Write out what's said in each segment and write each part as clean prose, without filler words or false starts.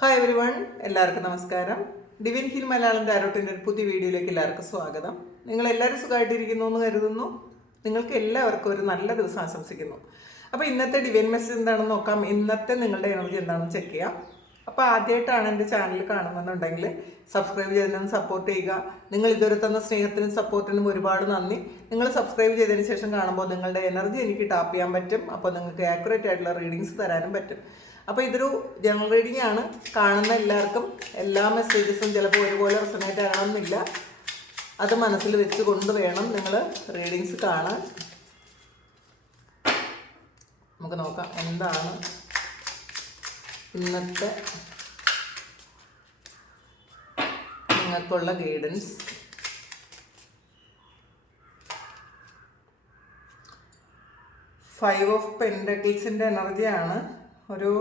Hi every one, എല്ലാവർക്കും നമസ്കാരം. Divin hill Malayalam ടാരോട്ടിൻ്റെ ഒരു പുതിയ വീഡിയോയിലേക്ക് എല്ലാവർക്കും സ്വാഗതം. നിങ്ങളെല്ലാവരും സുഖമായിട്ടിരിക്കുന്നു എന്ന് കരുതുന്നു. നിങ്ങൾക്ക് എല്ലാവർക്കും ഒരു നല്ല ദിവസം ആശംസിക്കുന്നു. അപ്പോൾ ഇന്നത്തെ ഡിവൈൻ മെസ്സേജ് എന്താണെന്ന് നോക്കാം. ഇന്നത്തെ നിങ്ങളുടെ എനർജി എന്താണെന്ന് ചെക്ക് ചെയ്യാം. അപ്പോൾ ആദ്യമായിട്ടാണ് എൻ്റെ ചാനൽ കാണുന്നുണ്ടെങ്കിൽ സബ്സ്ക്രൈബ് ചെയ്തതിനും സപ്പോർട്ട് ചെയ്യുക. നിങ്ങൾ ഇതുവരെ തന്ന സ്നേഹത്തിനും സപ്പോർട്ടിനും ഒരുപാട് നന്ദി. നിങ്ങൾ സബ്സ്ക്രൈബ് ചെയ്തതിന് ശേഷം കാണുമ്പോൾ നിങ്ങളുടെ എനർജി എനിക്ക് ടാപ്പ് ചെയ്യാൻ പറ്റും. അപ്പോൾ നിങ്ങൾക്ക് ആക്യുറേറ്റ് ആയിട്ടുള്ള റീഡിങ്സ് തരാനും പറ്റും. അപ്പോൾ ഇതൊരു ജനറൽ റീഡിംഗ് ആണ്. കാണുന്ന എല്ലാവർക്കും എല്ലാ മെസ്സേജസും ചിലപ്പോൾ ഒരുപോലെ റെസൊണേറ്റ് ആകണമെന്നില്ല. അത് മനസ്സിൽ വെച്ചുകൊണ്ട് വേണം നിങ്ങൾ റീഡിങ്സ് കാണാൻ. നമുക്ക് നോക്കാം എന്താണ് ഇന്നത്തെ നിങ്ങൾക്കുള്ള ഗൈഡൻസ്. ഫൈവ് ഓഫ് പെൻഡക്കിൾസിൻ്റെ എനർജിയാണ്. ഒരു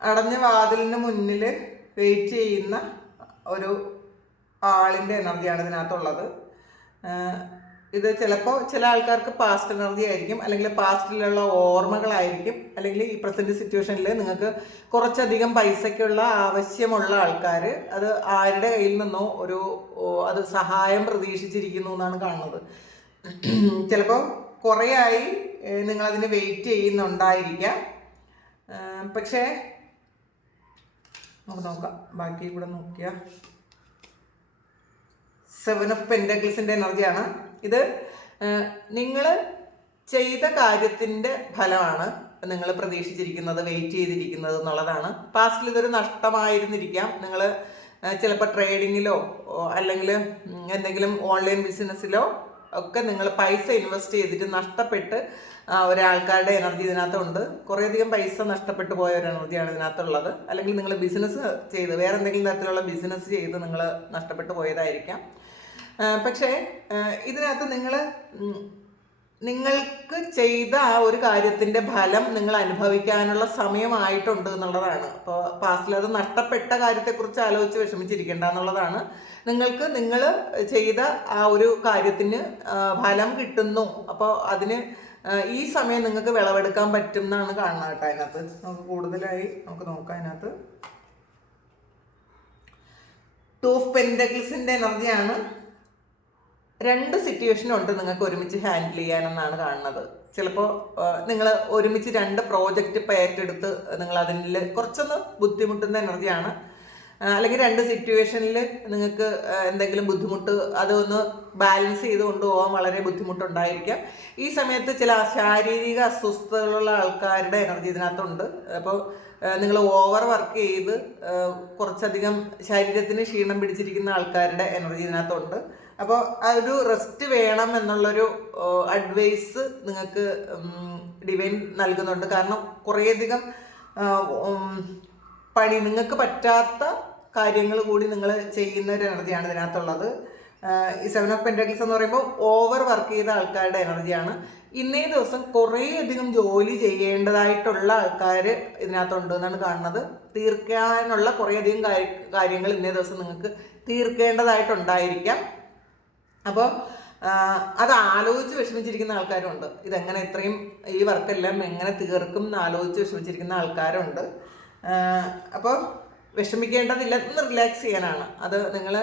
അടഞ്ഞ വാതിലിന് മുന്നിൽ വെയിറ്റ് ചെയ്യുന്ന ഒരു ആളിൻ്റെ എനർജിയാണ് ഇതിനകത്തുള്ളത്. ഇത് ചിലപ്പോൾ ചില ആൾക്കാർക്ക് പാസ്റ്റ് എനർജി ആയിരിക്കും, അല്ലെങ്കിൽ പാസ്റ്റിലുള്ള ഓർമ്മകളായിരിക്കും, അല്ലെങ്കിൽ ഈ പ്രസൻറ്റ് സിറ്റുവേഷനിൽ നിങ്ങൾക്ക് കുറച്ചധികം പൈസയ്ക്കുള്ള ആവശ്യമുള്ള ആൾക്കാർ അത് ആരുടെ കയ്യിൽ നിന്നോ അത് സഹായം പ്രതീക്ഷിച്ചിരിക്കുന്നു എന്നാണ് കാണുന്നത്. ചിലപ്പോൾ കുറേ ആയി നിങ്ങളതിന് വെയിറ്റ് ചെയ്യുന്നുണ്ടായിരിക്കാം. പക്ഷേ നമുക്ക് നോക്കാം, ബാക്കി കൂടെ നോക്കിയാൽ സെവൻ ഓഫ് പെൻഡക്കിൾസിൻ്റെ എനർജിയാണ്. ഇത് നിങ്ങൾ ചെയ്ത കാര്യത്തിൻ്റെ ഫലമാണ് നിങ്ങൾ പ്രതീക്ഷിച്ചിരിക്കുന്നത്, വെയിറ്റ് ചെയ്തിരിക്കുന്നത് എന്നുള്ളതാണ്. പാസ്റ്റിൽ ഇതൊരു നഷ്ടമായിരുന്നിരിക്കാം. നിങ്ങൾ ചിലപ്പോൾ ട്രേഡിങ്ങിലോ അല്ലെങ്കിൽ എന്തെങ്കിലും ഓൺലൈൻ ബിസിനസ്സിലോ ഒക്കെ നിങ്ങൾ പൈസ ഇൻവെസ്റ്റ് ചെയ്തിട്ട് നഷ്ടപ്പെട്ട് ഒരാൾക്കാരുടെ എനർജി ഇതിനകത്തുണ്ട്. കുറേയധികം പൈസ നഷ്ടപ്പെട്ടു പോയ ഒരു എനർജിയാണ് ഇതിനകത്തുള്ളത്. അല്ലെങ്കിൽ നിങ്ങൾ ബിസിനസ് ചെയ്ത് വേറെ എന്തെങ്കിലും തരത്തിലുള്ള ബിസിനസ് ചെയ്ത് നിങ്ങൾ നഷ്ടപ്പെട്ടു പോയതായിരിക്കാം. പക്ഷേ ഇതിനകത്ത് നിങ്ങൾക്ക് ചെയ്ത ആ ഒരു കാര്യത്തിൻ്റെ ഫലം നിങ്ങൾ അനുഭവിക്കാനുള്ള സമയമായിട്ടുണ്ട് എന്നുള്ളതാണ്. അപ്പോൾ പാസ്റ്റിൽ അത് നഷ്ടപ്പെട്ട കാര്യത്തെക്കുറിച്ച് ആലോചിച്ച് വിഷമിച്ചിരിക്കേണ്ട എന്നുള്ളതാണ്. നിങ്ങൾ ചെയ്ത ആ ഒരു കാര്യത്തിന് ഫലം കിട്ടുന്നു. അപ്പോൾ അതിന് ഈ സമയം നിങ്ങൾക്ക് വിളവെടുക്കാൻ പറ്റും എന്നാണ് കാണുന്നത് കേട്ടോ. അതിനകത്ത് നമുക്ക് കൂടുതലായി നമുക്ക് നോക്കാം. അതിനകത്ത് ടു ഓഫ് പെൻഡക്കിൾസിൻ്റെ എനർജിയാണ്. രണ്ട് സിറ്റുവേഷനുണ്ട് നിങ്ങൾക്ക് ഒരുമിച്ച് ഹാൻഡിൽ ചെയ്യാനെന്നാണ് കാണുന്നത്. ചിലപ്പോൾ നിങ്ങൾ ഒരുമിച്ച് രണ്ട് പ്രോജക്റ്റ് ഇപ്പോൾ ഏറ്റെടുത്ത് നിങ്ങൾ അതിൽ കുറച്ചൊന്ന് ബുദ്ധിമുട്ടുന്ന എനർജിയാണ്. അല്ലെങ്കിൽ രണ്ട് സിറ്റുവേഷനിൽ നിങ്ങൾക്ക് എന്തെങ്കിലും ബുദ്ധിമുട്ട് അതൊന്ന് ബാലൻസ് ചെയ്ത് കൊണ്ടുപോകാൻ വളരെ ബുദ്ധിമുട്ടുണ്ടായിരിക്കാം. ഈ സമയത്ത് ചില ശാരീരിക അസ്വസ്ഥതകളുള്ള ആൾക്കാരുടെ എനർജി ഇതിനകത്തുണ്ട്. അപ്പോൾ നിങ്ങൾ ഓവർ വർക്ക് ചെയ്ത് കുറച്ചധികം ശരീരത്തിന് ക്ഷീണം പിടിച്ചിരിക്കുന്ന ആൾക്കാരുടെ എനർജി ഇതിനകത്തുണ്ട്. അപ്പോൾ ആ ഒരു റെസ്റ്റ് വേണം എന്നുള്ളൊരു അഡ്വൈസ് നിങ്ങൾക്ക് ഡിവൈൻ നൽകുന്നുണ്ട്. കാരണം കുറേയധികം പണി നിങ്ങൾക്ക് പറ്റാത്ത കാര്യങ്ങൾ കൂടി നിങ്ങൾ ചെയ്യുന്ന ഒരു എനർജിയാണ് ഇതിനകത്തുള്ളത്. ഈ സെവൻ ഓഫ് പെൻഡക്കിൾസ് എന്ന് പറയുമ്പോൾ ഓവർ വർക്ക് ചെയ്ത ആൾക്കാരുടെ എനർജിയാണ്. ഇന്നേ ദിവസം കുറേയധികം ജോലി ചെയ്യേണ്ടതായിട്ടുള്ള ആൾക്കാർ ഇതിനകത്തുണ്ട് എന്നാണ് കാണുന്നത്. തീർക്കാനുള്ള കുറേയധികം കാര്യങ്ങൾ ഇന്നേ ദിവസം നിങ്ങൾക്ക് തീർക്കേണ്ടതായിട്ടുണ്ടായിരിക്കാം. അപ്പോൾ അത് ആലോചിച്ച് വിഷമിച്ചിരിക്കുന്ന ആൾക്കാരുണ്ട്. ഇതെങ്ങനെ ഇത്രയും ഈ വർക്കെല്ലാം എങ്ങനെ തീർക്കും എന്ന് ആലോചിച്ച് വിഷമിച്ചിരിക്കുന്ന ആൾക്കാരുണ്ട്. അപ്പോൾ വിഷമിക്കേണ്ടതില്ല, ഒന്ന് റിലാക്സ് ചെയ്യാനാണ്. അത് നിങ്ങൾ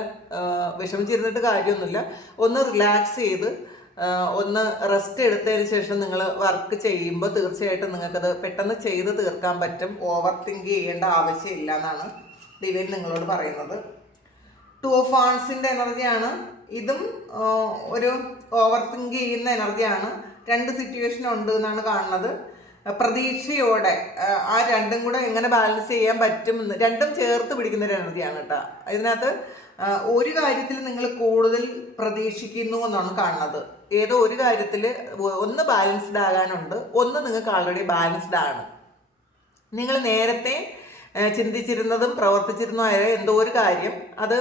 വിഷമിച്ചിരുന്നിട്ട് കാര്യമൊന്നുമില്ല. ഒന്ന് റിലാക്സ് ചെയ്ത് ഒന്ന് റെസ്റ്റ് എടുത്തതിന് ശേഷം നിങ്ങൾ വർക്ക് ചെയ്യുമ്പോൾ തീർച്ചയായിട്ടും നിങ്ങൾക്കത് പെട്ടെന്ന് ചെയ്ത് തീർക്കാൻ പറ്റും. ഓവർ തിങ്ക് ചെയ്യേണ്ട ആവശ്യമില്ല എന്നാണ് ഡിവൈൻ നിങ്ങളോട് പറയുന്നത്. ടു ഓഫ് വാൺസിൻ്റെ എനർജിയാണ്. ഇതും ഒരു ഓവർ തിങ്ക് ചെയ്യുന്ന എനർജിയാണ്. രണ്ട് സിറ്റുവേഷൻ ഉണ്ട് എന്നാണ് കാണുന്നത്. പ്രതീക്ഷയോടെ ആ രണ്ടും കൂടെ എങ്ങനെ ബാലൻസ് ചെയ്യാൻ പറ്റും, രണ്ടും ചേർത്ത് പിടിക്കുന്ന ഒരു എനർജിയാണ് കേട്ടോ. ഇതിനകത്ത് ഒരു കാര്യത്തിൽ നിങ്ങൾ കൂടുതൽ പ്രതീക്ഷിക്കുന്നു എന്നാണ് കാണുന്നത്. ഏതോ ഒരു കാര്യത്തിൽ ഒന്ന് ബാലൻസ്ഡ് ആകാനുണ്ട്, ഒന്ന് നിങ്ങൾക്ക് ആൾറെഡി ബാലൻസ്ഡ് ആണ്. നിങ്ങൾ നേരത്തെ ചിന്തിച്ചിരുന്നതും പ്രവർത്തിച്ചിരുന്നതായ എന്തോ ഒരു കാര്യം അത്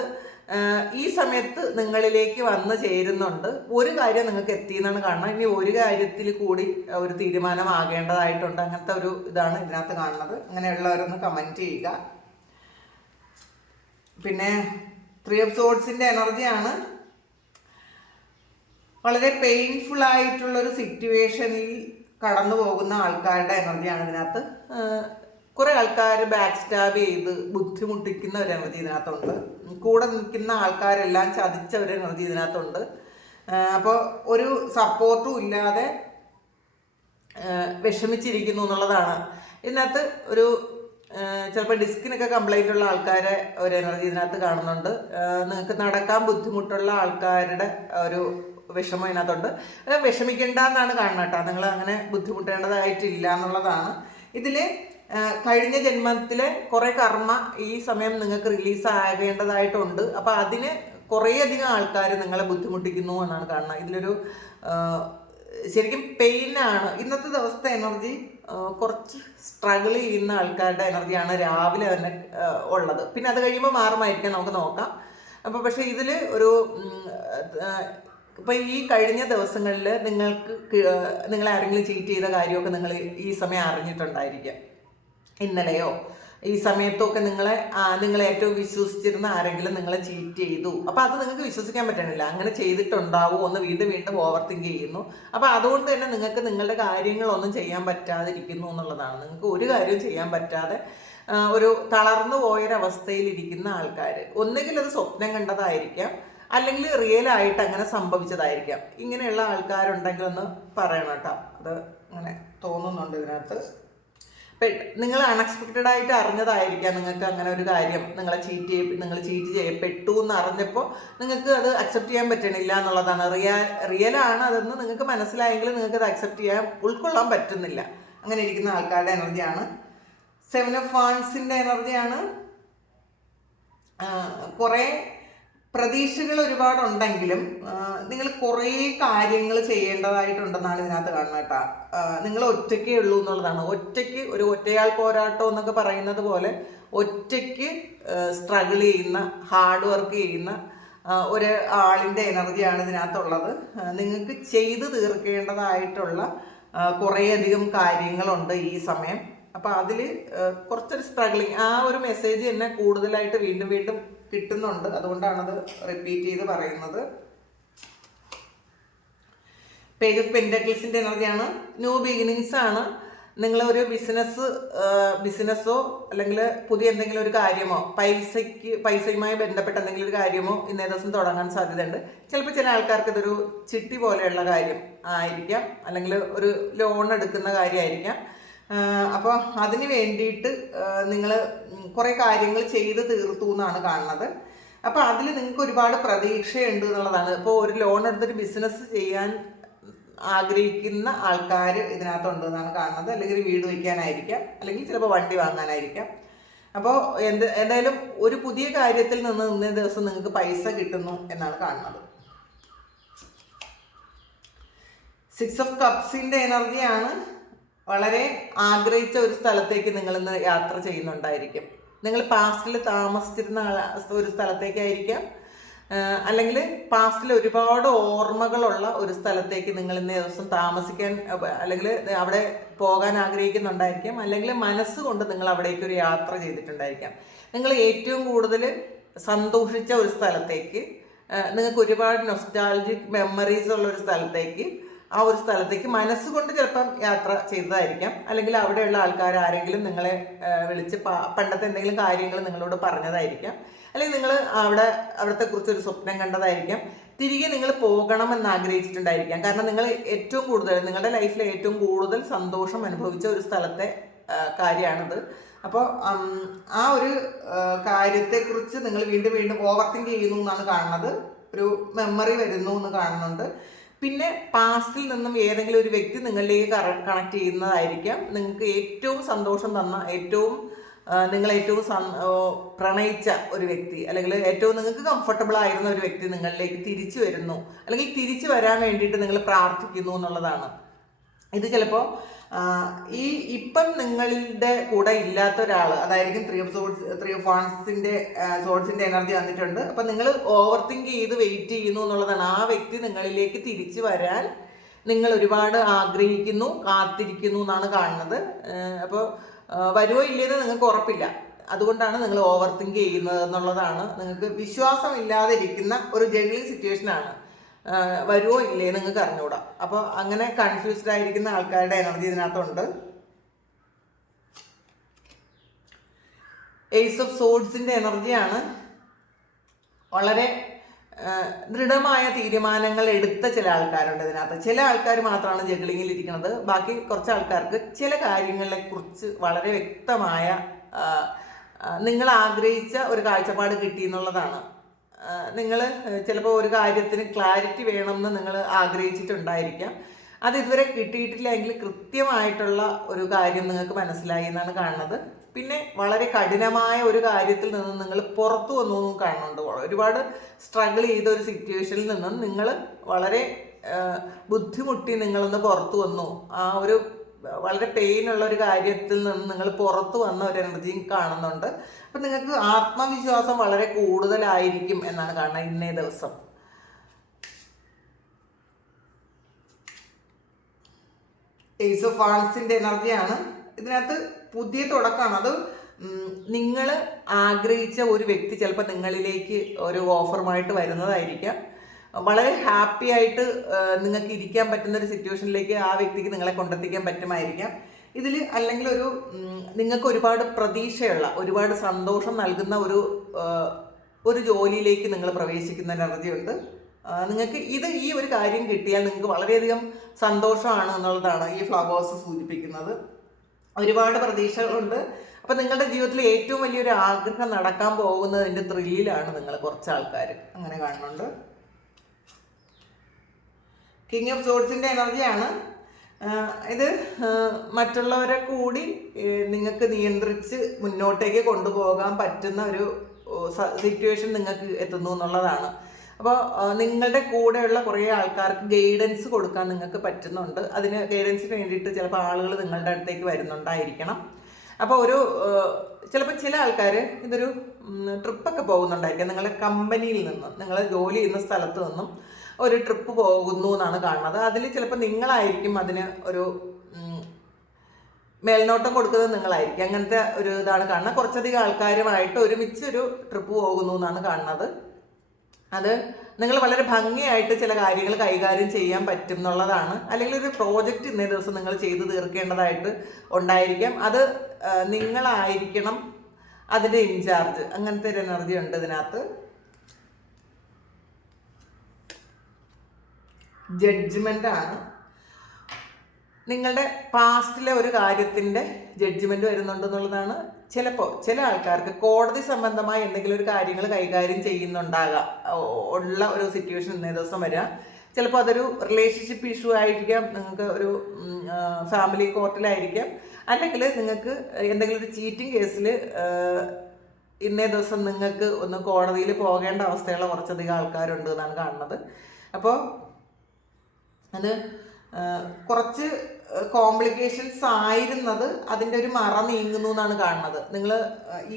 ഈ സമയത്ത് നിങ്ങളിലേക്ക് വന്ന് ചേരുന്നുണ്ട്. ഒരു കാര്യം നിങ്ങൾക്ക് എത്തിയെന്നാണ് കാണുന്നത്. ഇനി ഒരു കാര്യത്തിൽ കൂടി ഒരു തീരുമാനമാകേണ്ടതായിട്ടുണ്ട്. അങ്ങനത്തെ ഒരു ഇതാണ് ഇതിനകത്ത് കാണുന്നത്. അങ്ങനെയുള്ളവരൊന്ന് കമൻറ്റ് ചെയ്യുക. പിന്നെ ത്രീ ഓഫ് സോഡ്സിൻ്റെ എനർജിയാണ്. വളരെ പെയിൻഫുൾ ആയിട്ടുള്ളൊരു സിറ്റുവേഷനിൽ കടന്നു പോകുന്ന ആൾക്കാരുടെ എനർജിയാണ് ഇതിനകത്ത്. കുറേ ആൾക്കാർ ബാക്ക് സ്റ്റാബ് ചെയ്ത് ബുദ്ധിമുട്ടിക്കുന്ന ഒരു എനർജി ഇതിനകത്തുണ്ട്. കൂടെ നിൽക്കുന്ന ആൾക്കാരെല്ലാം ചതിച്ച ഒരു എനർജി ഇതിനകത്തുണ്ട്. അപ്പോൾ ഒരു സപ്പോർട്ടും ഇല്ലാതെ വിഷമിച്ചിരിക്കുന്നു എന്നുള്ളതാണ്. ഇതിനകത്ത് ഒരു ചിലപ്പോൾ ഡിസ്കിനൊക്കെ കംപ്ലൈൻ്റ് ഉള്ള ആൾക്കാരെ ഒരു എനർജി ഇതിനകത്ത് കാണുന്നുണ്ട്. നിങ്ങൾക്ക് നടക്കാൻ ബുദ്ധിമുട്ടുള്ള ആൾക്കാരുടെ ഒരു വിഷമം ഇതിനകത്തുണ്ട്. വിഷമിക്കേണ്ട എന്നാണ് കാണുന്നത് കേട്ടോ. നിങ്ങൾ അങ്ങനെ ബുദ്ധിമുട്ടേണ്ടതായിട്ടില്ല എന്നുള്ളതാണ്. ഇതിൽ കഴിഞ്ഞ ജന്മത്തിലെ കുറേ കർമ്മ ഈ സമയം നിങ്ങൾക്ക് റിലീസ് ആകേണ്ടതായിട്ടുണ്ട്. അപ്പോൾ അതിന് കുറേയധികം ആൾക്കാർ നിങ്ങളെ ബുദ്ധിമുട്ടിക്കുന്നു എന്നാണ് കാണുന്നത്. ഇതിലൊരു ശരിക്കും പെയിനാണ് ഇന്നത്തെ ദിവസത്തെ എനർജി. കുറച്ച് സ്ട്രഗിൾ ചെയ്യുന്ന ആൾക്കാരുടെ എനർജിയാണ് രാവിലെ തന്നെ ഉള്ളത്. പിന്നെ അത് കഴിയുമ്പോൾ മാറുമായിരിക്കാം, നമുക്ക് നോക്കാം. അപ്പോൾ പക്ഷേ ഇതിൽ ഒരു ഇപ്പോൾ ഈ കഴിഞ്ഞ ദിവസങ്ങളിൽ നിങ്ങളെ ആരെങ്കിലും ചീറ്റ് ചെയ്ത കാര്യമൊക്കെ നിങ്ങൾ ഈ സമയം അറിഞ്ഞിട്ടുണ്ടായിരിക്കാം. ഇന്നലെയോ ഈ സമയത്തൊക്കെ നിങ്ങളെ ഏറ്റവും വിശ്വസിച്ചിരുന്ന ആരെങ്കിലും നിങ്ങളെ ചീറ്റ് ചെയ്തു. അപ്പോൾ അത് നിങ്ങൾക്ക് വിശ്വസിക്കാൻ പറ്റണില്ല. അങ്ങനെ ചെയ്തിട്ടുണ്ടാവുമോ എന്ന് വീണ്ടും ഓവർ തിങ്ക് ചെയ്യുന്നു. അപ്പോൾ അതുകൊണ്ട് തന്നെ നിങ്ങൾക്ക് നിങ്ങളുടെ കാര്യങ്ങളൊന്നും ചെയ്യാൻ പറ്റാതിരിക്കുന്നു എന്നുള്ളതാണ്. നിങ്ങൾക്ക് ഒരു കാര്യവും ചെയ്യാൻ പറ്റാതെ ഒരു തളർന്നു പോയൊരവസ്ഥയിലിരിക്കുന്ന ആൾക്കാർ, ഒന്നുകിൽ അത് സ്വപ്നം കണ്ടതായിരിക്കാം, അല്ലെങ്കിൽ റിയലായിട്ട് അങ്ങനെ സംഭവിച്ചതായിരിക്കാം. ഇങ്ങനെയുള്ള ആൾക്കാരുണ്ടെങ്കിൽ ഒന്ന് പറയണം കേട്ടോ. അത് അങ്ങനെ തോന്നുന്നുണ്ട് ഇതിനകത്ത്. നിങ്ങൾ അൺഎക്സ്പെക്റ്റഡ് ആയിട്ട് അറിഞ്ഞതായിരിക്കാം. നിങ്ങൾക്ക് അങ്ങനെ ഒരു കാര്യം നിങ്ങൾ ചീറ്റ് ചെയ്യപ്പെട്ടു എന്ന് അറിഞ്ഞപ്പോൾ നിങ്ങൾക്ക് അത് അക്സെപ്റ്റ് ചെയ്യാൻ പറ്റണില്ല എന്നുള്ളതാണ്. റിയലാണ് അതെന്ന് നിങ്ങൾക്ക് മനസ്സിലായെങ്കിൽ നിങ്ങൾക്ക് അത് അക്സെപ്റ്റ് ചെയ്യാൻ ഉൾക്കൊള്ളാൻ പറ്റുന്നില്ല. അങ്ങനെ ഇരിക്കുന്ന ആൾക്കാരുടെ എനർജിയാണ്. 7 ഓഫ് വാൻഡ്സിൻ്റെ എനർജിയാണ്. കുറേ പ്രതീക്ഷകൾ ഒരുപാടുണ്ടെങ്കിലും നിങ്ങൾ കുറേ കാര്യങ്ങൾ ചെയ്യേണ്ടതായിട്ടുണ്ടെന്നാണ് ഇതിനകത്ത് കാണുന്നത് കേട്ടോ. നിങ്ങൾ ഒറ്റയ്ക്കേ ഉള്ളൂ എന്നുള്ളതാണ്. ഒറ്റയാൾ പോരാട്ടം എന്നൊക്കെ പറയുന്നത് പോലെ ഒറ്റയ്ക്ക് സ്ട്രഗിൾ ചെയ്യുന്ന, ഹാർഡ് വർക്ക് ചെയ്യുന്ന ഒരു ആളിൻ്റെ എനർജിയാണ് ഇതിനകത്തുള്ളത്. നിങ്ങൾക്ക് ചെയ്തു തീർക്കേണ്ടതായിട്ടുള്ള കുറേയധികം കാര്യങ്ങളുണ്ട് ഈ സമയം. അപ്പോൾ അതിൽ കുറച്ചൊരു സ്ട്രഗിളിങ്, ആ ഒരു മെസ്സേജ് തന്നെ കൂടുതലായിട്ട് വീണ്ടും കിട്ടുന്നുണ്ട്. അതുകൊണ്ടാണത് റിപ്പീറ്റ് ചെയ്ത് പറയുന്നത്. പേജ് ഓഫ് പെന്റക്കിൾസിൻ്റെ എനർജിയാണ്. ന്യൂ ബിഗിനിങ്സ് ആണ്. നിങ്ങളൊരു ബിസിനസ്സോ അല്ലെങ്കിൽ പുതിയ എന്തെങ്കിലും ഒരു കാര്യമോ പൈസയുമായി ബന്ധപ്പെട്ട എന്തെങ്കിലും ഒരു കാര്യമോ ഇന്നേ ദിവസം തുടങ്ങാൻ സാധ്യതയുണ്ട്. ചിലപ്പോൾ ചില ആൾക്കാർക്ക് ഇതൊരു ചിട്ടി പോലെയുള്ള കാര്യം ആയിരിക്കാം, അല്ലെങ്കിൽ ഒരു ലോൺ എടുക്കുന്ന കാര്യമായിരിക്കാം. അപ്പോൾ അതിന് വേണ്ടിയിട്ട് നിങ്ങൾ കുറേ കാര്യങ്ങൾ ചെയ്ത് തീർത്തു എന്നാണ് കാണുന്നത്. അപ്പോൾ അതിൽ നിങ്ങൾക്ക് ഒരുപാട് പ്രതീക്ഷയുണ്ട് എന്നുള്ളതാണ്. ഇപ്പോൾ ഒരു ലോൺ എടുത്തിട്ട് ബിസിനസ് ചെയ്യാൻ ആഗ്രഹിക്കുന്ന ആൾക്കാർ ഇതിനകത്തുണ്ട് എന്നാണ് കാണുന്നത്. അല്ലെങ്കിൽ ഒരു വീട് വയ്ക്കാനായിരിക്കാം, അല്ലെങ്കിൽ ചിലപ്പോൾ വണ്ടി വാങ്ങാനായിരിക്കാം. അപ്പോൾ എന്തായാലും ഒരു പുതിയ കാര്യത്തിൽ നിന്ന് ഇന്നേ ദിവസം നിങ്ങൾക്ക് പൈസ കിട്ടുന്നു എന്നാണ് കാണുന്നത്. 6 ഓഫ് കപ്സിൻ്റെ എനർജിയാണ്. വളരെ ആഗ്രഹിച്ച ഒരു സ്ഥലത്തേക്ക് നിങ്ങളിന്ന് യാത്ര ചെയ്യുന്നുണ്ടായിരിക്കും. നിങ്ങൾ പാസ്റ്റിൽ താമസിച്ചിരുന്ന ഒരു സ്ഥലത്തേക്കായിരിക്കാം, അല്ലെങ്കിൽ പാസ്റ്റിൽ ഒരുപാട് ഓർമ്മകളുള്ള ഒരു സ്ഥലത്തേക്ക് നിങ്ങൾ ഇന്നേ ദിവസം താമസിക്കാൻ അല്ലെങ്കിൽ അവിടെ പോകാൻ ആഗ്രഹിക്കുന്നുണ്ടായിരിക്കാം, അല്ലെങ്കിൽ മനസ്സുകൊണ്ട് നിങ്ങൾ അവിടേക്ക് ഒരു യാത്ര ചെയ്തിട്ടുണ്ടായിരിക്കാം. നിങ്ങൾ ഏറ്റവും കൂടുതൽ സന്തോഷിച്ച ഒരു സ്ഥലത്തേക്ക്, നിങ്ങൾക്ക് ഒരുപാട് നൊസ്റ്റാൾജിക് മെമ്മറീസ് ഉള്ള ഒരു സ്ഥലത്തേക്ക്, ആ ഒരു സ്ഥലത്തേക്ക് മനസ്സുകൊണ്ട് ചിലപ്പം യാത്ര ചെയ്തതായിരിക്കാം. അല്ലെങ്കിൽ അവിടെയുള്ള ആൾക്കാർ ആരെങ്കിലും നിങ്ങളെ വിളിച്ച് പണ്ടത്തെ എന്തെങ്കിലും കാര്യങ്ങൾ നിങ്ങളോട് പറഞ്ഞതായിരിക്കാം, അല്ലെങ്കിൽ നിങ്ങൾ അവിടത്തെ കുറിച്ചൊരു സ്വപ്നം കണ്ടതായിരിക്കാം. തിരികെ നിങ്ങൾ പോകണമെന്ന് ആഗ്രഹിച്ചിട്ടുണ്ടായിരിക്കാം. കാരണം നിങ്ങൾ ഏറ്റവും കൂടുതൽ നിങ്ങളുടെ ലൈഫിൽ ഏറ്റവും കൂടുതൽ സന്തോഷം അനുഭവിച്ച ഒരു സ്ഥലത്തെ കാര്യമാണിത്. അപ്പോൾ ആ ഒരു കാര്യത്തെക്കുറിച്ച് നിങ്ങൾ വീണ്ടും ഓവർ തിങ്ക് ചെയ്യുന്നു എന്നാണ് കാണുന്നത്. ഒരു മെമ്മറി വരുന്നു എന്ന് കാണുന്നുണ്ട്. പിന്നെ പാസ്റ്റിൽ നിന്നും ഏതെങ്കിലും ഒരു വ്യക്തി നിങ്ങളിലേക്ക് കണക്ട് ചെയ്യുന്നതായിരിക്കാം. നിങ്ങൾക്ക് ഏറ്റവും സന്തോഷം തന്ന, നിങ്ങൾ ഏറ്റവും പ്രണയിച്ച ഒരു വ്യക്തി, അല്ലെങ്കിൽ ഏറ്റവും നിങ്ങൾക്ക് കംഫർട്ടബിൾ ആയിരുന്ന ഒരു വ്യക്തി നിങ്ങളിലേക്ക് തിരിച്ചു വരുന്നു, അല്ലെങ്കിൽ തിരിച്ചു വരാൻ വേണ്ടിയിട്ട് നിങ്ങൾ പ്രാർത്ഥിക്കുന്നു എന്നുള്ളതാണ്. ഇത് ചിലപ്പോൾ ഇപ്പം നിങ്ങളുടെ കൂടെ ഇല്ലാത്ത ഒരാൾ, അതായിരിക്കും 3 ഓഫ് വാൻഡ്സിൻ്റെ സോൾസിൻ്റെ എനർജി വന്നിട്ടുണ്ട്. അപ്പം നിങ്ങൾ ഓവർ തിങ്ക് ചെയ്ത് വെയിറ്റ് ചെയ്യുന്നു എന്നുള്ളതാണ്. ആ വ്യക്തി നിങ്ങളിലേക്ക് തിരിച്ചു വരാൻ നിങ്ങൾ ഒരുപാട് ആഗ്രഹിക്കുന്നു, കാത്തിരിക്കുന്നു എന്നാണ് കാണുന്നത്. അപ്പോൾ വരുമോ ഇല്ലെന്ന് നിങ്ങൾക്ക് ഉറപ്പില്ല. അതുകൊണ്ടാണ് നിങ്ങൾ ഓവർ തിങ്ക് ചെയ്യുന്നത് എന്നുള്ളതാണ്. നിങ്ങൾക്ക് വിശ്വാസമില്ലാതെ ഇരിക്കുന്ന ഒരു ജഗ്ലിംഗ് സിറ്റുവേഷനാണ്. വരുമോ ഇല്ലേ നിങ്ങൾക്ക് അറിഞ്ഞുകൂടാ. അപ്പോൾ അങ്ങനെ കൺഫ്യൂസ്ഡ് ആയിരിക്കുന്ന ആൾക്കാരുടെ എനർജി ഇതിനകത്തുണ്ട്. ഏസ് ഓഫ് സോഡ്സിൻ്റെ എനർജിയാണ്. വളരെ ദൃഢമായ തീരുമാനങ്ങൾ എടുത്ത ചില ആൾക്കാരുണ്ട് ഇതിനകത്ത്. ചില ആൾക്കാർ മാത്രമാണ് ജഗ്ലിങ്ങിൽ ഇരിക്കുന്നത്. ബാക്കി കുറച്ച് ആൾക്കാർക്ക് ചില കാര്യങ്ങളെക്കുറിച്ച് വളരെ വ്യക്തമായ നിങ്ങൾ ആഗ്രഹിച്ച ഒരു കാഴ്ചപ്പാട് കിട്ടി എന്നുള്ളതാണ്. നിങ്ങൾ ചിലപ്പോൾ ഒരു കാര്യത്തിന് ക്ലാരിറ്റി വേണമെന്ന് നിങ്ങൾ ആഗ്രഹിച്ചിട്ടുണ്ടായിരിക്കാം. അത് ഇതുവരെ കിട്ടിയിട്ടില്ല എങ്കിൽ കൃത്യമായിട്ടുള്ള ഒരു കാര്യം നിങ്ങൾക്ക് മനസ്സിലായി എന്നാണ് കാണുന്നത്. പിന്നെ വളരെ കഠിനമായ ഒരു കാര്യത്തിൽ നിന്നും നിങ്ങൾ പുറത്തു വന്നു കാണുന്നുണ്ട്. ഒരുപാട് സ്ട്രഗിൾ ചെയ്ത ഒരു സിറ്റുവേഷനിൽ നിന്നും നിങ്ങൾ വളരെ ബുദ്ധിമുട്ടി നിങ്ങളൊന്ന് പുറത്തു വന്നു. ആ ഒരു വളരെ പെയിനുള്ള ഒരു കാര്യത്തിൽ നിന്ന് നിങ്ങൾ പുറത്തു വന്ന ഒരു എനർജിയും കാണുന്നുണ്ട്. അപ്പം നിങ്ങൾക്ക് ആത്മവിശ്വാസം വളരെ കൂടുതലായിരിക്കും എന്നാണ് കാണുന്നത് ഇന്നേ ദിവസം. ഏസ് ഓഫ് വാൺസിൻ്റെ എനർജിയാണ്. ഇതിനകത്ത് പുതിയ തുടക്കമാണ്. അത് നിങ്ങൾ ആഗ്രഹിച്ച ഒരു വ്യക്തി ചിലപ്പോൾ നിങ്ങളിലേക്ക് ഒരു ഓഫറുമായിട്ട് വരുന്നതായിരിക്കാം. വളരെ ഹാപ്പി ആയിട്ട് നിങ്ങൾക്ക് ഇരിക്കാൻ പറ്റുന്ന ഒരു സിറ്റുവേഷനിലേക്ക് ആ വ്യക്തിക്ക് നിങ്ങളെ കൊണ്ടെത്തിക്കാൻ പറ്റുമായിരിക്കാം ഇതിൽ. അല്ലെങ്കിൽ നിങ്ങൾക്ക് ഒരുപാട് പ്രതീക്ഷയുള്ള, ഒരുപാട് സന്തോഷം നൽകുന്ന ഒരു ജോലിയിലേക്ക് നിങ്ങൾ പ്രവേശിക്കുന്ന എനർജി ഉണ്ട്. നിങ്ങൾക്ക് ഈ ഒരു കാര്യം കിട്ടിയാൽ നിങ്ങൾക്ക് വളരെയധികം സന്തോഷമാണ് എന്നുള്ളതാണ് ഈ ഫ്ലവേഴ്സ് സൂചിപ്പിക്കുന്നത്. ഒരുപാട് പ്രതീക്ഷകളുണ്ട്. അപ്പം നിങ്ങളുടെ ജീവിതത്തിൽ ഏറ്റവും വലിയൊരു ആഗ്രഹം നടക്കാൻ പോകുന്നതിൻ്റെ ത്രില്ലിലാണ് നിങ്ങൾ കുറച്ച് ആൾക്കാർ, അങ്ങനെ കാണുന്നുണ്ട്. കിങ് ഓഫ് സോഡ്സിൻ്റെ എനർജിയാണ്. ഇത് മറ്റുള്ളവരെ കൂടി നിങ്ങൾക്ക് നിയന്ത്രിച്ച് മുന്നോട്ടേക്ക് കൊണ്ടുപോകാൻ പറ്റുന്ന ഒരു സിറ്റുവേഷൻ നിങ്ങൾക്ക് എത്തുന്നു എന്നുള്ളതാണ്. അപ്പോൾ നിങ്ങളുടെ കൂടെയുള്ള കുറേ ആൾക്കാർക്ക് ഗൈഡൻസ് കൊടുക്കാൻ നിങ്ങൾക്ക് പറ്റുന്നുണ്ട്. അതിന് ഗൈഡൻസിന് വേണ്ടിയിട്ട് ചിലപ്പോൾ ആളുകൾ നിങ്ങളുടെ അടുത്തേക്ക് വരുന്നുണ്ടായിരിക്കണം. അപ്പോൾ ചിലപ്പോൾ ചില ആൾക്കാർ ഇതൊരു ട്രിപ്പൊക്കെ പോകുന്നുണ്ടായിരിക്കാം. നിങ്ങളുടെ കമ്പനിയിൽ നിന്ന്, നിങ്ങൾ ജോലി ചെയ്യുന്ന സ്ഥലത്ത് നിന്നും ഒരു ട്രിപ്പ് പോകുന്നു എന്നാണ് കാണുന്നത്. അതിൽ ചിലപ്പോൾ നിങ്ങളായിരിക്കും അതിന് ഒരു മേൽനോട്ടം കൊടുക്കുന്നത് നിങ്ങളായിരിക്കും. അങ്ങനത്തെ ഒരു ഇതാണ് കാണുന്നത്. കുറച്ചധികം ആൾക്കാരുമായിട്ട് ഒരുമിച്ച് ഒരു ട്രിപ്പ് പോകുന്നു എന്നാണ് കാണുന്നത്. അത് നിങ്ങൾ വളരെ ഭംഗിയായിട്ട് ചില കാര്യങ്ങൾ കൈകാര്യം ചെയ്യാൻ പറ്റും എന്നുള്ളതാണ്. അല്ലെങ്കിൽ ഒരു പ്രോജക്റ്റ് ഇന്നേ ദിവസം നിങ്ങൾ ചെയ്ത് തീർക്കേണ്ടതായിട്ട് ഉണ്ടായിരിക്കാം. അത് നിങ്ങളായിരിക്കണം അതിൻ്റെ ഇൻചാർജ്. അങ്ങനത്തെ ഒരു എനർജി ഉണ്ട് ഇതിനകത്ത്. ജഡ്ജ്മെൻ്റ് ആണ്. നിങ്ങളുടെ പാസ്റ്റിലെ ഒരു കാര്യത്തിൻ്റെ ജഡ്ജ്മെൻറ്റ് വരുന്നുണ്ടെന്നുള്ളതാണ്. ചിലപ്പോൾ ചില ആൾക്കാർക്ക് കോടതി സംബന്ധമായ എന്തെങ്കിലും ഒരു കാര്യങ്ങൾ കൈകാര്യം ചെയ്യുന്നുണ്ടാകാം ഉള്ള ഒരു സിറ്റുവേഷൻ ഇന്നേ ദിവസം വരിക. ചിലപ്പോൾ അതൊരു റിലേഷൻഷിപ്പ് ഇഷ്യൂ ആയിരിക്കാം, നിങ്ങൾക്ക് ഒരു ഫാമിലി കോർട്ടിലായിരിക്കാം, അല്ലെങ്കിൽ നിങ്ങൾക്ക് എന്തെങ്കിലും ഒരു ചീറ്റിംഗ് കേസിൽ ഇന്നേ ദിവസം നിങ്ങൾക്ക് ഒന്ന് കോടതിയിൽ പോകേണ്ട അവസ്ഥയുള്ള കുറച്ചധികം ആൾക്കാരുണ്ട് എന്നാണ് കാണുന്നത്. അപ്പോൾ അത് കുറച്ച് കോംപ്ലിക്കേഷൻസ് ആയിരുന്നത് അതിൻ്റെ ഒരു മറ നീങ്ങുന്നു എന്നാണ് കാണുന്നത്. നിങ്ങൾ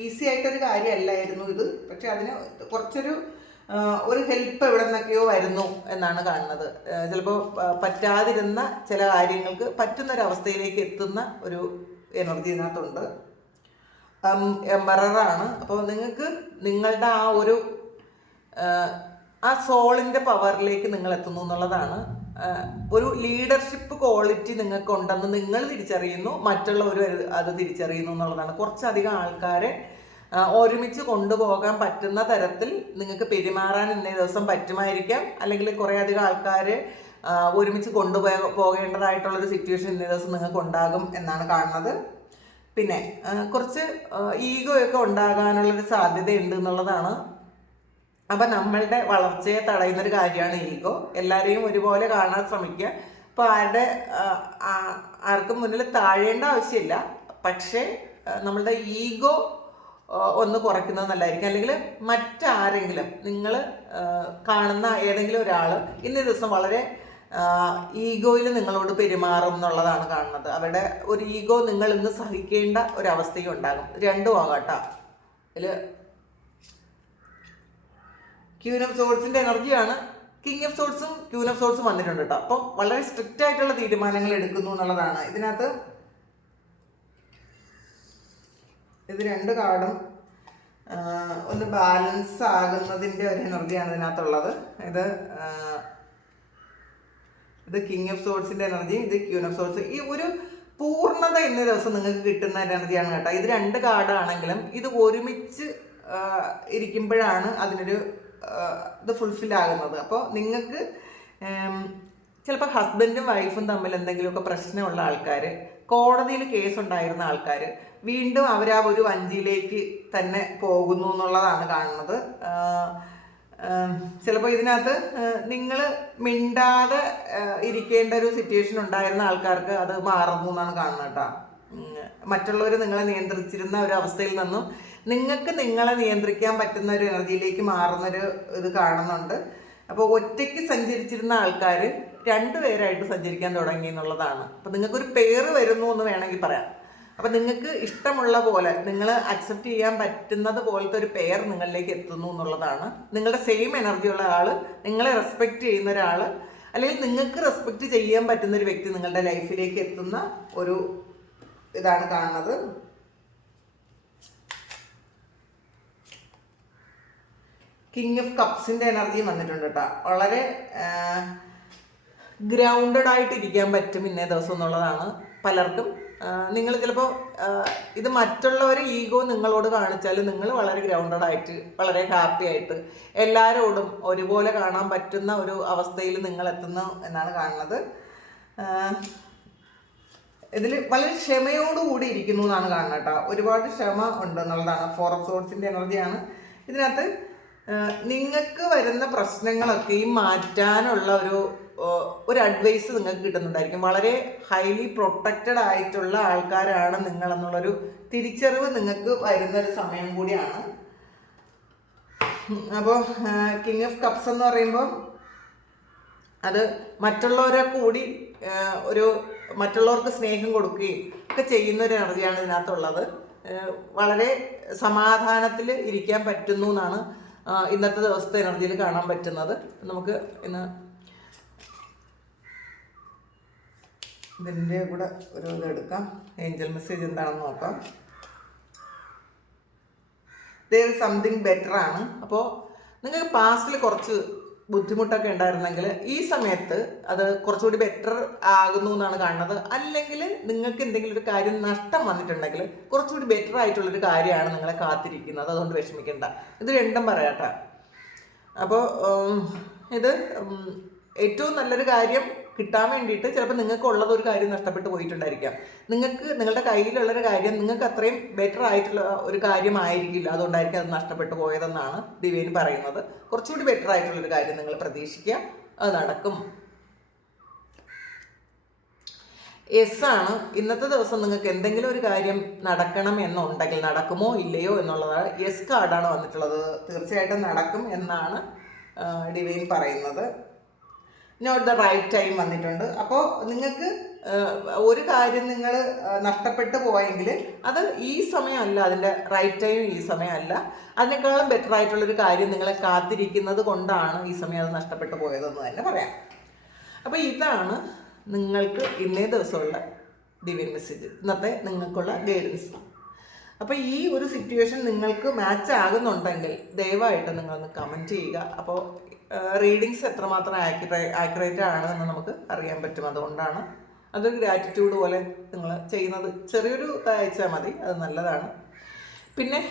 ഈസി ആയിട്ടൊരു കാര്യമല്ലായിരുന്നു ഇത്, പക്ഷെ അതിന് കുറച്ചൊരു ഒരു ഹെൽപ്പ് എവിടെ നിന്നൊക്കെയോ വരുന്നു എന്നാണ് കാണുന്നത്. ചിലപ്പോൾ പറ്റാതിരുന്ന ചില കാര്യങ്ങൾക്ക് പറ്റുന്നൊരവസ്ഥയിലേക്ക് എത്തുന്ന ഒരു എനർജി ഇതിനകത്തുണ്ട്. എംബററാണ്. അപ്പോൾ നിങ്ങൾക്ക് നിങ്ങളുടെ ആ സോളിൻ്റെ പവറിലേക്ക് നിങ്ങൾ എത്തുന്നു എന്നുള്ളതാണ്. ഒരു ലീഡർഷിപ്പ് ക്വാളിറ്റി നിങ്ങൾക്കുണ്ടെന്ന് നിങ്ങൾ തിരിച്ചറിയുന്നു, മറ്റുള്ളവർ അത് തിരിച്ചറിയുന്നു എന്നുള്ളതാണ്. കുറച്ചധികം ആൾക്കാരെ ഒരുമിച്ച് കൊണ്ടുപോകാൻ പറ്റുന്ന തരത്തിൽ നിങ്ങൾക്ക് പെരുമാറാൻ ഇന്നേ ദിവസം പറ്റുമായിരിക്കാം. അല്ലെങ്കിൽ കുറേ അധികം ആൾക്കാരെ ഒരുമിച്ച് പോകേണ്ടതായിട്ടുള്ളൊരു സിറ്റുവേഷൻ ഇന്നേ ദിവസം നിങ്ങൾക്ക് ഉണ്ടാകും എന്നാണ് കാണുന്നത്. പിന്നെ കുറച്ച് ഈഗോയൊക്കെ ഉണ്ടാകാനുള്ളൊരു സാധ്യതയുണ്ട് എന്നുള്ളതാണ്. അപ്പം നമ്മളുടെ വളർച്ചയെ തടയുന്നൊരു കാര്യമാണ് ഈഗോ. എല്ലാവരെയും ഒരുപോലെ കാണാൻ ശ്രമിക്കുക. ഇപ്പോൾ ആർക്കും മുന്നിൽ താഴേണ്ട ആവശ്യമില്ല, പക്ഷേ നമ്മളുടെ ഈഗോ ഒന്ന് കുറയ്ക്കുന്നത് നല്ലതായിരിക്കും. അല്ലെങ്കിൽ മറ്റാരെങ്കിലും, നിങ്ങൾ കാണുന്ന ഏതെങ്കിലും ഒരാൾ ഇന്നേ ദിവസം വളരെ ഈഗോയിൽ നിങ്ങളോട് പെരുമാറും എന്നുള്ളതാണ് കാണുന്നത്. അവരുടെ ഒരു ഈഗോ നിങ്ങൾ ഇന്ന് സഹിക്കേണ്ട ഒരവസ്ഥയും ഉണ്ടാകും. രണ്ടും ആകാട്ടോ. ഇതിൽ ക്യൂൻ ഓഫ് സോഡ്സിൻ്റെ എനർജിയാണ്. കിങ് ഓഫ് സോഡ്സും ക്യൂൻ ഓഫ് സോഡ്സും വന്നിട്ടുണ്ട് കേട്ടോ. അപ്പം വളരെ സ്ട്രിക്റ്റ് ആയിട്ടുള്ള തീരുമാനങ്ങൾ എടുക്കുന്നു എന്നുള്ളതാണ് ഇതിനകത്ത്. ഇത് രണ്ട് കാർഡും ഒന്ന് ബാലൻസ് ആകുന്നതിൻ്റെ ഒരു എനർജിയാണ് ഇതിനകത്തുള്ളത്. ഇത് കിങ് ഓഫ് സോഡ്സിൻ്റെ എനർജി, ഇത് ക്യൂൻ ഓഫ് സോഡ്സ്. ഈ ഒരു പൂർണ്ണത ഇന്നേ ദിവസം നിങ്ങൾക്ക് കിട്ടുന്ന എനർജിയാണ് കേട്ടോ. ഇത് 2 കാർഡാണെങ്കിലും ഇത് ഒരുമിച്ച് ഇരിക്കുമ്പോഴാണ് അതിനൊരു ഇത് ഫുൾഫിൽ ആകുന്നത്. അപ്പോൾ നിങ്ങൾക്ക് ചിലപ്പോൾ ഹസ്ബൻഡും വൈഫും തമ്മിൽ എന്തെങ്കിലുമൊക്കെ പ്രശ്നമുള്ള ആൾക്കാർ, കോടതിയിൽ കേസ് ഉണ്ടായിരുന്ന ആൾക്കാർ വീണ്ടും അവർ ആ ഒരു വഞ്ചിയിലേക്ക് തന്നെ പോകുന്നു എന്നുള്ളതാണ് കാണുന്നത്. ചിലപ്പോൾ ഇതിനകത്ത് നിങ്ങൾ മിണ്ടാതെ ഇരിക്കേണ്ട ഒരു സിറ്റുവേഷൻ ഉണ്ടായിരുന്ന ആൾക്കാർക്ക് അത് മാറുന്നു എന്നാണ് കാണുന്നത് കേട്ടോ. മറ്റുള്ളവർ നിങ്ങളെ നിയന്ത്രിച്ചിരുന്ന ഒരു അവസ്ഥയിൽ നിന്നും നിങ്ങൾക്ക് നിങ്ങളെ നിയന്ത്രിക്കാൻ പറ്റുന്ന ഒരു എനർജിയിലേക്ക് മാറുന്നൊരു ഇത് കാണുന്നുണ്ട്. അപ്പോൾ ഒറ്റയ്ക്ക് സഞ്ചരിച്ചിരുന്ന ആൾക്കാർ 2 പേരായിട്ട് സഞ്ചരിക്കാൻ തുടങ്ങി എന്നുള്ളതാണ്. അപ്പോൾ നിങ്ങൾക്കൊരു പേര് വരുന്നു എന്ന് വേണമെങ്കിൽ പറയാം. അപ്പം നിങ്ങൾക്ക് ഇഷ്ടമുള്ള പോലെ നിങ്ങൾ അക്സെപ്റ്റ് ചെയ്യാൻ പറ്റുന്നത് പോലത്തെ ഒരു പെയർ നിങ്ങളിലേക്ക് എത്തുന്നു എന്നുള്ളതാണ്. നിങ്ങളുടെ സെയിം എനർജി ഉള്ള ആൾ, നിങ്ങളെ റെസ്പെക്റ്റ് ചെയ്യുന്ന ഒരാൾ, അല്ലെങ്കിൽ നിങ്ങൾക്ക് റെസ്പെക്റ്റ് ചെയ്യാൻ പറ്റുന്ന ഒരു വ്യക്തി നിങ്ങളുടെ ലൈഫിലേക്ക് എത്തുന്ന ഒരു ഇതാണ് കാണുന്നത്. കിങ് ഓഫ് കപ്സിൻ്റെ എനർജിയും വന്നിട്ടുണ്ട് കേട്ടോ. വളരെ ഗ്രൗണ്ടഡ് ആയിട്ട് ഇരിക്കാൻ പറ്റും ഇന്നേ ദിവസം എന്നുള്ളതാണ് പലർക്കും. നിങ്ങൾ ചിലപ്പോൾ ഇത് മറ്റുള്ളവർ ഈഗോ നിങ്ങളോട് കാണിച്ചാൽ നിങ്ങൾ വളരെ ഗ്രൗണ്ടഡ് ആയിട്ട് വളരെ ഹാപ്പി ആയിട്ട് എല്ലാവരോടും ഒരുപോലെ കാണാൻ പറ്റുന്ന ഒരു അവസ്ഥയിൽ നിങ്ങൾ എത്തുന്നു എന്നാണ് കാണുന്നത്. ഇതിൽ വളരെ ക്ഷമയോടുകൂടി ഇരിക്കുന്നു എന്നാണ് കാണുന്നത് കേട്ടോ. ഒരുപാട് ക്ഷമ ഉണ്ട് എന്നുള്ളതാണ്. 4 ഓഫ് സോർഡ്സിൻ്റെ എനർജിയാണ് ഇതിനകത്ത്. നിങ്ങൾക്ക് വരുന്ന പ്രശ്നങ്ങളൊക്കെയും മാറ്റാനുള്ള ഒരു അഡ്വൈസ് നിങ്ങൾക്ക് കിട്ടുന്നുണ്ടായിരിക്കും. വളരെ ഹൈലി പ്രൊട്ടക്റ്റഡ് ആയിട്ടുള്ള ആൾക്കാരാണ് നിങ്ങളെന്നുള്ളൊരു തിരിച്ചറിവ് നിങ്ങൾക്ക് വരുന്നൊരു സമയം കൂടിയാണ്. അപ്പോൾ കിങ് ഓഫ് കപ്സ് എന്ന് പറയുമ്പോൾ അത് മറ്റുള്ളവരെ കൂടി മറ്റുള്ളവർക്ക് സ്നേഹം കൊടുക്കുകയും ഒക്കെ ചെയ്യുന്നൊരു എനർജിയാണ് ഇതിനകത്തുള്ളത്. വളരെ സമാധാനത്തിൽ ഇരിക്കാൻ പറ്റുന്നു എന്നാണ് ഇന്നത്തെ ദിവസത്തെ എനർജിയിൽ കാണാൻ പറ്റുന്നത്. നമുക്ക് ഇന്ന് ഇതിൻ്റെ കൂടെ ഒരു ഇതെടുക്കാം. ഏഞ്ചൽ മെസ്സേജ് എന്താണെന്ന് നോക്കാം. there is something better ആണ്. അപ്പോൾ നിങ്ങൾക്ക് പാസ്റ്റിൽ കുറച്ച് ബുദ്ധിമുട്ടൊക്കെ ഉണ്ടായിരുന്നെങ്കിൽ ഈ സമയത്ത് അത് കുറച്ചുകൂടി ബെറ്റർ ആകുന്നു എന്നാണ് കാണുന്നത്. അല്ലെങ്കിൽ നിങ്ങൾക്ക് എന്തെങ്കിലും ഒരു കാര്യം നഷ്ടം വന്നിട്ടുണ്ടെങ്കിൽ കുറച്ചുകൂടി ബെറ്റർ ആയിട്ടുള്ളൊരു കാര്യമാണ് നിങ്ങളെ കാത്തിരിക്കുന്നത്. അതുകൊണ്ട് വിഷമിക്കേണ്ട. ഇത് രണ്ടും പറയാട്ടോ. അപ്പോൾ ഇത് ഏറ്റവും നല്ലൊരു കാര്യം കിട്ടാൻ വേണ്ടിയിട്ട് ചിലപ്പോൾ നിങ്ങൾക്കുള്ളത് ഒരു കാര്യം നഷ്ടപ്പെട്ട് പോയിട്ടുണ്ടായിരിക്കാം. നിങ്ങളുടെ കയ്യിലുള്ളൊരു കാര്യം നിങ്ങൾക്ക് അത്രയും ബെറ്റർ ആയിട്ടുള്ള ഒരു കാര്യമായിരിക്കില്ല. അതുകൊണ്ടായിരിക്കും അത് നഷ്ടപ്പെട്ടു പോയതെന്നാണ് ഡിവൈൻ പറയുന്നത്. കുറച്ചുകൂടി ബെറ്റർ ആയിട്ടുള്ളൊരു കാര്യം നിങ്ങൾ പ്രതീക്ഷിക്കുക, അത് നടക്കും. യെസ് ആണ്. ഇന്നത്തെ ദിവസം നിങ്ങൾക്ക് എന്തെങ്കിലും ഒരു കാര്യം നടക്കണം എന്നുണ്ടെങ്കിൽ നടക്കുമോ ഇല്ലയോ എന്നുള്ളതാണ്. യെസ് കാർഡാണ് വന്നിട്ടുള്ളത്. തീർച്ചയായിട്ടും നടക്കും എന്നാണ് ഡിവൈൻ പറയുന്നത്. നോട്ട് ദ റൈറ്റ് ടൈം വന്നിട്ടുണ്ട്. അപ്പോൾ നിങ്ങൾക്ക് ഒരു കാര്യം നിങ്ങൾ നഷ്ടപ്പെട്ടു പോയെങ്കിൽ അത് ഈ സമയമല്ല, അതിൻ്റെ റൈറ്റ് ടൈം ഈ സമയമല്ല. അതിനേക്കാളും ബെറ്റർ ആയിട്ടുള്ളൊരു കാര്യം നിങ്ങളെ കാത്തിരിക്കുന്നത് കൊണ്ടാണ് ഈ സമയം അത് നഷ്ടപ്പെട്ടു പോയതെന്ന് തന്നെ പറയാം. അപ്പോൾ ഇതാണ് നിങ്ങൾക്ക് ഇന്നേ ദിവസമുള്ള ഡിവൈൻ മെസ്സേജ്, ഇന്നത്തെ നിങ്ങൾക്കുള്ള ഗൈഡൻസ്. അപ്പോൾ ഈ ഒരു സിറ്റുവേഷൻ നിങ്ങൾക്ക് മാച്ച് ആകുന്നുണ്ടെങ്കിൽ ദയവായിട്ട് നിങ്ങളൊന്ന് കമൻറ്റ് ചെയ്യുക. അപ്പോൾ റീഡിങ്സ് എത്രമാത്രം ആക്യുറേറ്റ് ആണ് എന്ന് നമുക്ക് അറിയാൻ പറ്റും. അതുകൊണ്ടാണ് അതൊരു ഗ്രാറ്റിറ്റ്യൂഡ് പോലെ നിങ്ങൾ ചെയ്യുന്നത്. ചെറിയൊരു അയച്ചാൽ മതി, അത് നല്ലതാണ്. പിന്നെ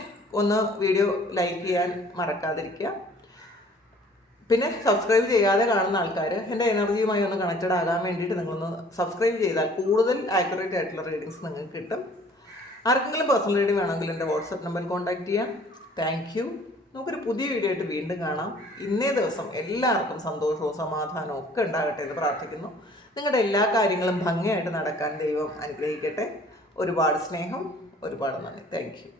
ഒന്ന് വീഡിയോ ലൈക്ക് ചെയ്യാൻ മറക്കാതിരിക്കുക. പിന്നെ സബ്സ്ക്രൈബ് ചെയ്യാതെ കാണുന്ന ആൾക്കാർ എൻ്റെ എനർജിയുമായി ഒന്ന് കണക്റ്റഡ് ആകാൻ വേണ്ടിയിട്ട് നിങ്ങളൊന്ന് സബ്സ്ക്രൈബ് ചെയ്താൽ കൂടുതൽ ആക്യുറേറ്റ് ആയിട്ടുള്ള റീഡിങ്സ് നിങ്ങൾക്ക് കിട്ടും. ആർക്കെങ്കിലും പേഴ്സണൽ റീഡിങ് വേണമെങ്കിൽ എൻ്റെ വാട്സപ്പ് നമ്പറിൽ കോൺടാക്റ്റ് ചെയ്യാം. Thank you. നമുക്കൊരു പുതിയ വീഡിയോ ആയിട്ട് വീണ്ടും കാണാം. ഇന്നേ ദിവസം എല്ലാവർക്കും സന്തോഷവും സമാധാനവും ഒക്കെ ഉണ്ടാകട്ടെ എന്ന് പ്രാർത്ഥിക്കുന്നു. നിങ്ങളുടെ എല്ലാ കാര്യങ്ങളും ഭംഗിയായിട്ട് നടക്കാൻ ദൈവം അനുഗ്രഹിക്കട്ടെ. ഒരുപാട് സ്നേഹം, ഒരുപാട് നന്ദി. Thank you.